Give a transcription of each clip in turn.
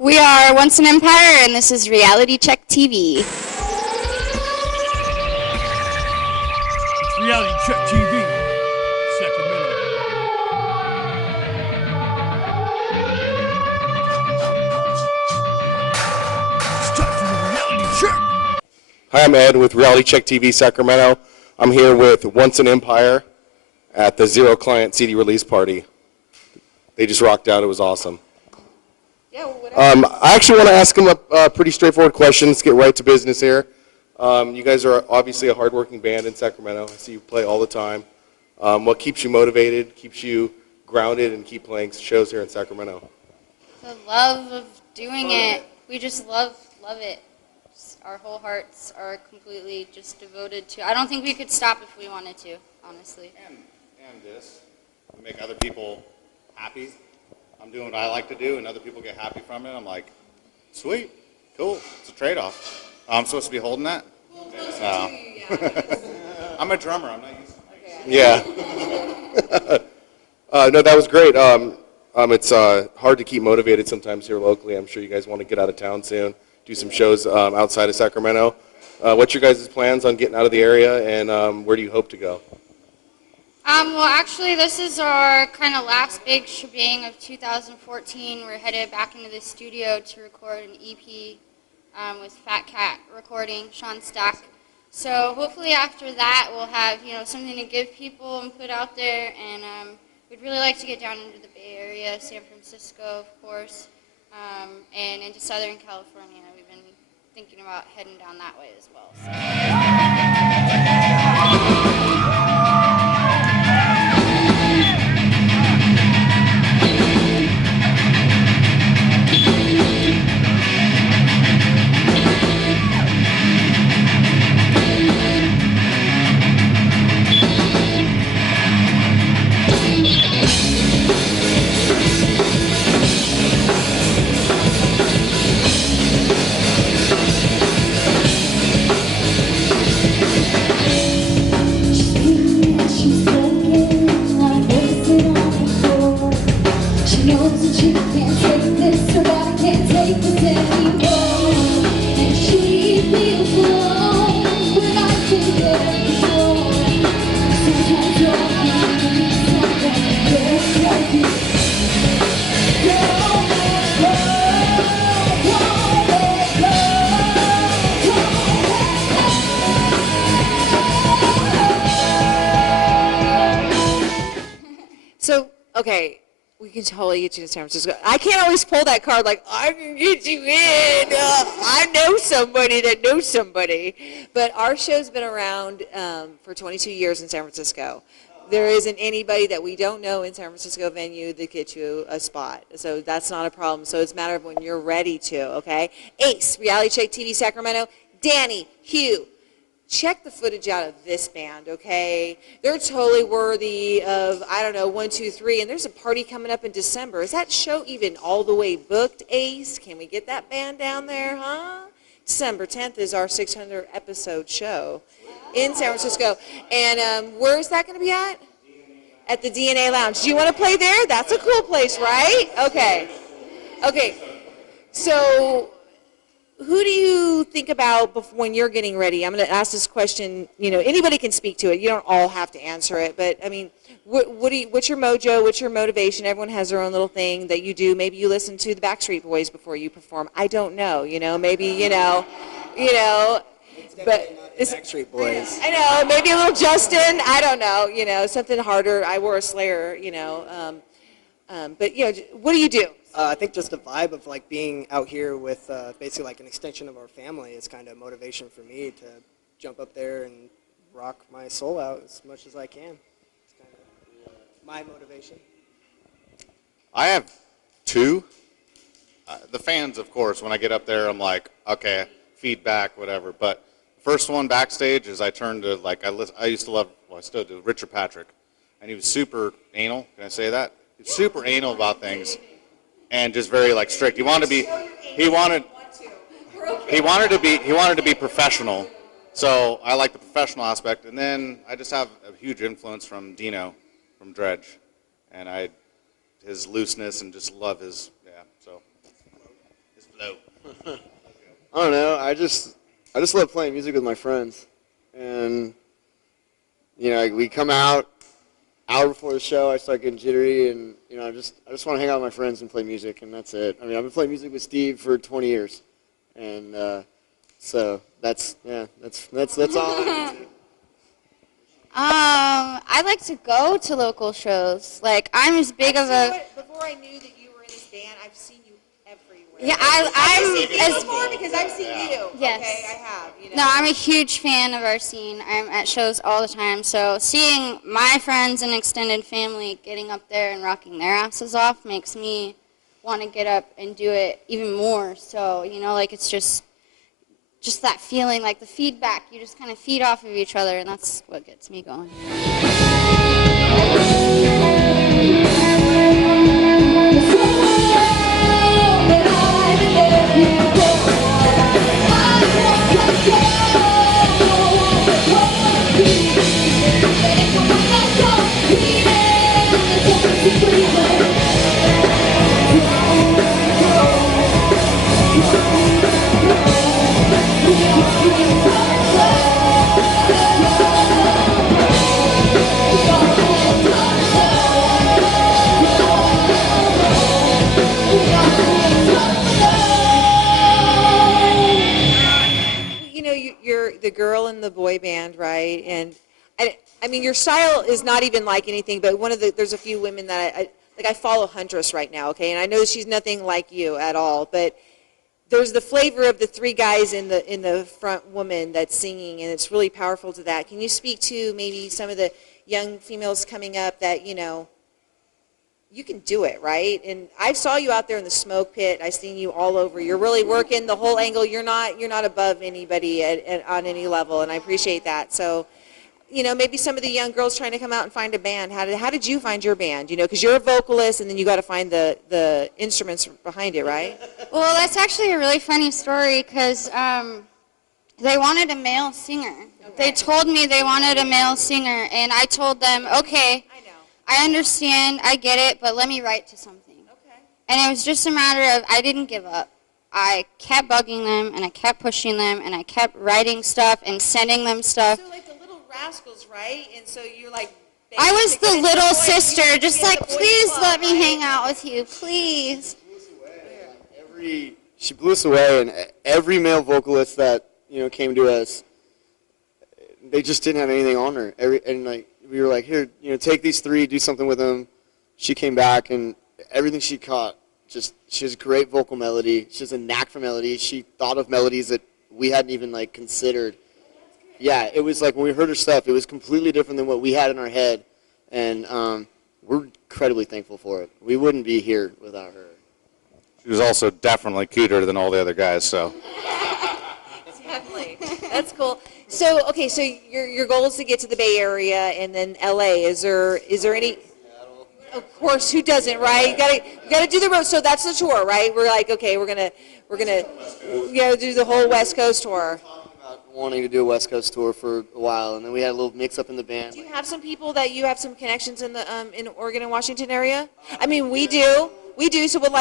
We are Once an Empire, and this is Reality Check TV. Reality Check TV, Sacramento. It's time for the Reality Check. Hi, I'm Ed with Reality Check TV Sacramento. I'm here with Once an Empire at the Zeroclient CD release party. They just rocked out. It was awesome. I actually want to ask them a pretty straightforward question. Let's get right to business here. You guys are obviously a hardworking band in Sacramento. I see you play all the time. What keeps you motivated, keeps you grounded, and keep playing shows here in Sacramento? The love of doing it. We just love it. Our whole hearts are completely just devoted to. I don't think we could stop if we wanted to, honestly. And this, we make other people happy. I'm doing what I like to do, and other people get happy from it. I'm like, sweet, cool. It's a trade-off. I'm supposed to be holding that? No. I'm a drummer. I'm not used to it. Yeah. No, that was great. It's hard to keep motivated sometimes here locally. I'm sure you guys want to get out of town soon, do some shows outside of Sacramento. What's your guys' plans on getting out of the area, and where do you hope to go? Well, actually, this is our kind of last big shebang of 2014. We're headed back into the studio to record an EP with Fat Cat Recording, Sean Stack. So hopefully after that, we'll have something to give people and put out there. And we'd really like to get down into the Bay Area, San Francisco, of course, and into Southern California. We've been thinking about heading down that way as well. So, okay, we can totally get you to San Francisco. I can't always pull that card like, I can get you in. I know somebody that knows somebody. But our show's been around for 22 years in San Francisco. There isn't anybody that we don't know in San Francisco venue that gets you a spot. So that's not a problem. So it's a matter of when you're ready to, okay? Ace, Reality Check TV Sacramento, Danny, Hugh. Check the footage out of this band, okay? They're totally worthy of, 1, 2, 3, and there's a party coming up in December. Is that show even all the way booked, Ace? Can we get that band down there, huh? December 10th is our 600 episode show in San Francisco. And where is that going to be at? At the DNA Lounge. Do you want to play there? That's a cool place, right? Okay. Okay. So who do you think about when you're getting ready? I'm going to ask this question. Anybody can speak to it. You don't all have to answer it. But, I mean, what's your mojo? What's your motivation? Everyone has their own little thing that you do. Maybe you listen to the Backstreet Boys before you perform. I don't know. Maybe, but it's Backstreet Boys. I know. Maybe a little Justin. I don't know. Something harder. I wore a Slayer, But, what do you do? I think just the vibe of like being out here with basically like an extension of our family is kind of motivation for me to jump up there and rock my soul out as much as I can. It's kind of my motivation. I have two. The fans, of course, when I get up there, I'm like, okay, feedback, whatever. But first one backstage is I turned to, I used to love, I still do, Richard Patrick. And he was super anal. Can I say that? He was super anal about things. And just very strict. He wanted to be professional. So I like the professional aspect. And then I just have a huge influence from Dino, from Dredge, and his looseness and just love his No. I don't know. I just love playing music with my friends, and we come out hour before the show. I start getting jittery, and I just want to hang out with my friends and play music, and that's it. I mean, I've been playing music with Steve for 20 years, and so that's all. I like to go to local shows. Like, I'm as big of a... Before I knew that you were in this band, I've seen you everywhere. Yeah, I've I'm seen you as... before because I've seen you. Yes. Okay, I have. No, I'm a huge fan of our scene. I'm at shows all the time. So seeing my friends and extended family getting up there and rocking their asses off makes me want to get up and do it even more. So, like, it's just that feeling, like the feedback. You just kind of feed off of each other, and that's what gets me going. You're the girl in the boy band, right? And I mean, your style is not even like anything, but there's a few women that I follow Huntress right now, okay? And I know she's nothing like you at all, but there's the flavor of the three guys in the front woman that's singing, and it's really powerful to that. Can you speak to maybe some of the young females coming up that, you can do it, right? And I saw you out there in the smoke pit. I seen you all over. You're really working the whole angle. You're not above anybody on any level, and I appreciate that. So, maybe some of the young girls trying to come out and find a band. How did you find your band? Because you're a vocalist, and then you got to find the instruments behind it, right? Well, that's actually a really funny story because they wanted a male singer. Okay. They told me they wanted a male singer, and I told them, okay, I understand, I get it, but let me write to something. Okay. And it was just a matter of, I didn't give up. I kept bugging them, and I kept pushing them, and I kept writing stuff and sending them stuff. So like the Little Rascals, right? And so you're like... I was the little sister, just like, please let me hang out with you, please. She blew us away, and every male vocalist that, came to us, they just didn't have anything on her. We were like, here, take these three, do something with them. She came back, and everything she caught, she has a great vocal melody. She has a knack for melody. She thought of melodies that we hadn't even, considered. Yeah, it was like when we heard her stuff, it was completely different than what we had in our head, and we're incredibly thankful for it. We wouldn't be here without her. She was also definitely cuter than all the other guys, so. Definitely. That's cool. So, okay, so your goal is to get to the Bay Area and then LA. Is there any? Of course, who doesn't, right? You gotta do the road. So that's the tour, right? We're like, okay, we're gonna do the whole West Coast tour. About wanting to do a West Coast tour for a while, and then we had a little mix up in the band. Do you have some people that you have some connections in the in Oregon and Washington area? I mean, we do. So we'll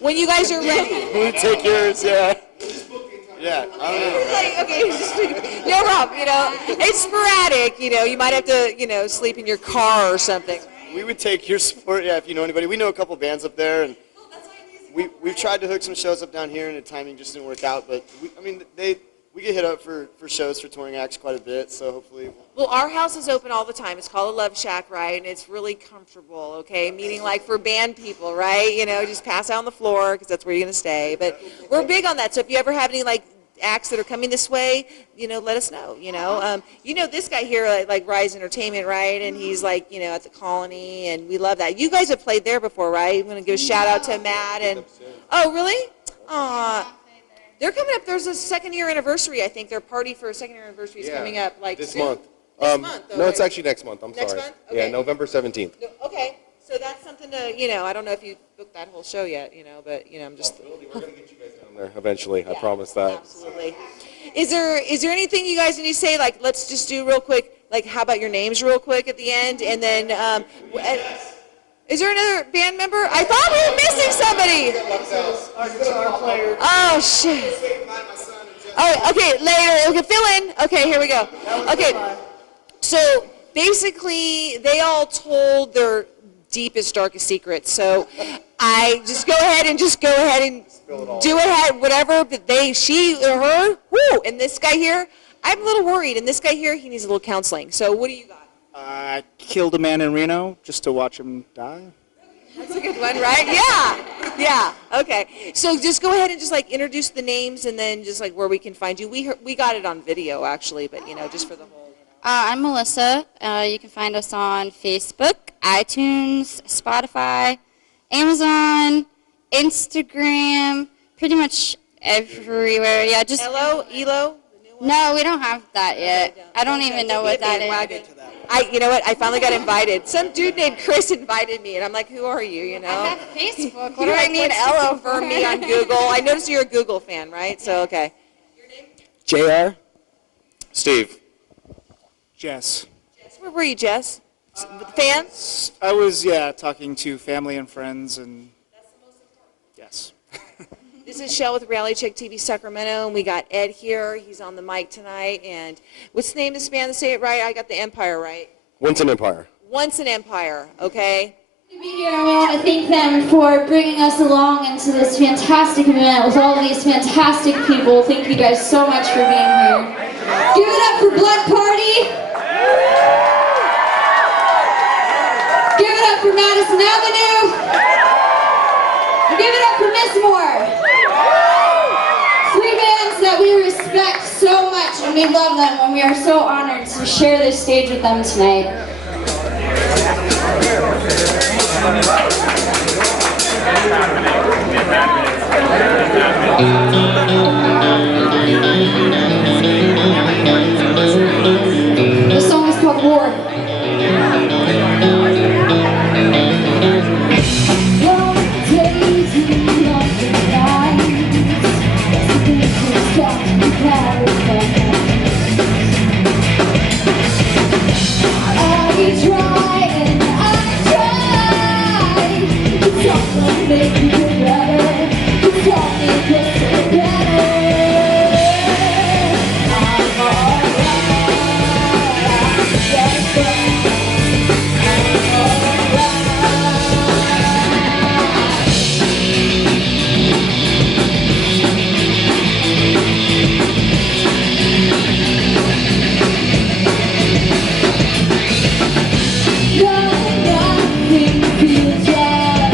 when you guys are ready. We'll take yours, yeah. Yeah, I don't know. Like, okay, no problem, It's sporadic, you might have to, sleep in your car or something. We would take your support, yeah, if you know anybody. We know a couple bands up there, and we've tried to hook some shows up down here, and the timing just didn't work out, but, we get hit up for shows for touring acts quite a bit, so hopefully. Well, our house is open all the time. It's called a Love Shack, right? And it's really comfortable, okay? Meaning like for band people, right? Just pass out on the floor because that's where you're going to stay. But we're big on that. So if you ever have any acts that are coming this way, let us know, this guy here, like Rise Entertainment, right? And he's at the Colony, and we love that. You guys have played there before, right? I'm going to give a shout out to Matt and, oh, really? Aw. They're coming up. There's a second-year anniversary, I think. Their party for a second-year anniversary is coming up this soon. month. This month, though, no, it's right? actually next month. I'm Next sorry. month? Okay. Yeah, November 17th. Okay, so that's something to, I don't know if you booked that whole show yet, but, I'm just... We're going to get you guys down there eventually. I promise that. Absolutely. Is there anything you guys need to say? Let's just do real quick, how about your names real quick at the end, and then... Is there another band member? I thought we were missing somebody. Oh, shit. Oh, okay, later. Okay, fill in. Okay, here we go. Okay, so basically, they all told their deepest, darkest secrets. So I just go ahead and do it, whatever. But she, or her, woo. And this guy here, I'm a little worried. And this guy here, he needs a little counseling. So what do you got? I killed a man in Reno just to watch him die. That's a good one, right? Yeah. Yeah. Okay. So just go ahead and just like introduce the names and then just like where we can find you. We got it on video actually, but just for the whole. I'm Melissa. You can find us on Facebook, iTunes, Spotify, Amazon, Instagram, pretty much everywhere. Yeah, just Elo. No, we don't have that yet. I don't even know what that is. You know what? I finally got invited. Some dude named Chris invited me, and I'm like, who are you? You know? I have Facebook. What do I need Elo for me on Google? I noticed you're a Google fan, right? So okay. JR? Steve. Jess. Where were you, Jess? Fan? I was, talking to family and friends, and yes. This is Shell with Reality Check TV Sacramento, and we got Ed here. He's on the mic tonight. And what's the name of this band? To say it right, I got the Empire right. Once an Empire. Once an Empire, okay? To be here, and we want to thank them for bringing us along into this fantastic event with all of these fantastic people. Thank you guys so much for being here. Give it up for Blood Party. Give it up for Madison Avenue. And give it up for Miss Moore. Three bands that we respect so much, and we love them, and we are so honored to share this stage with them tonight. The song is called War. Long days and long nights, the pictures start to clarify. I try and I try to talk to make you feel better, to talk me get so better. I'm alright, just fine. I'm nothing feels right.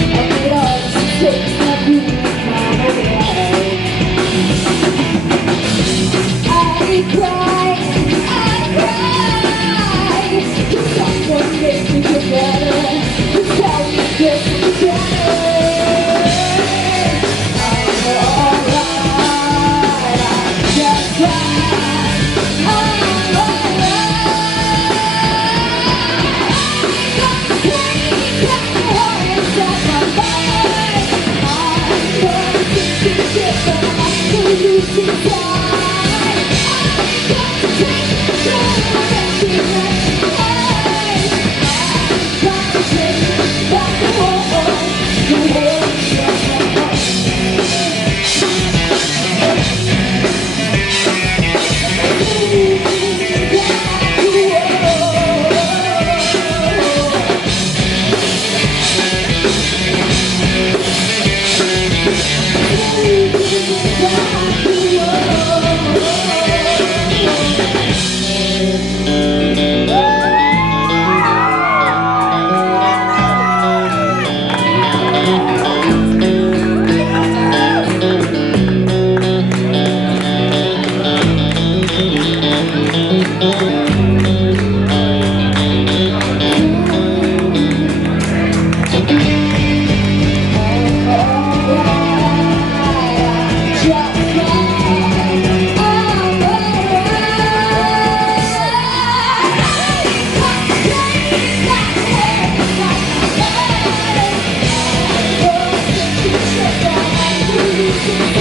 I made all the mistakes that we found away. I cry, to someone make me feel better, to tell me this is better. I'm alright, I'm just fine. I'm alright. We'll be right back.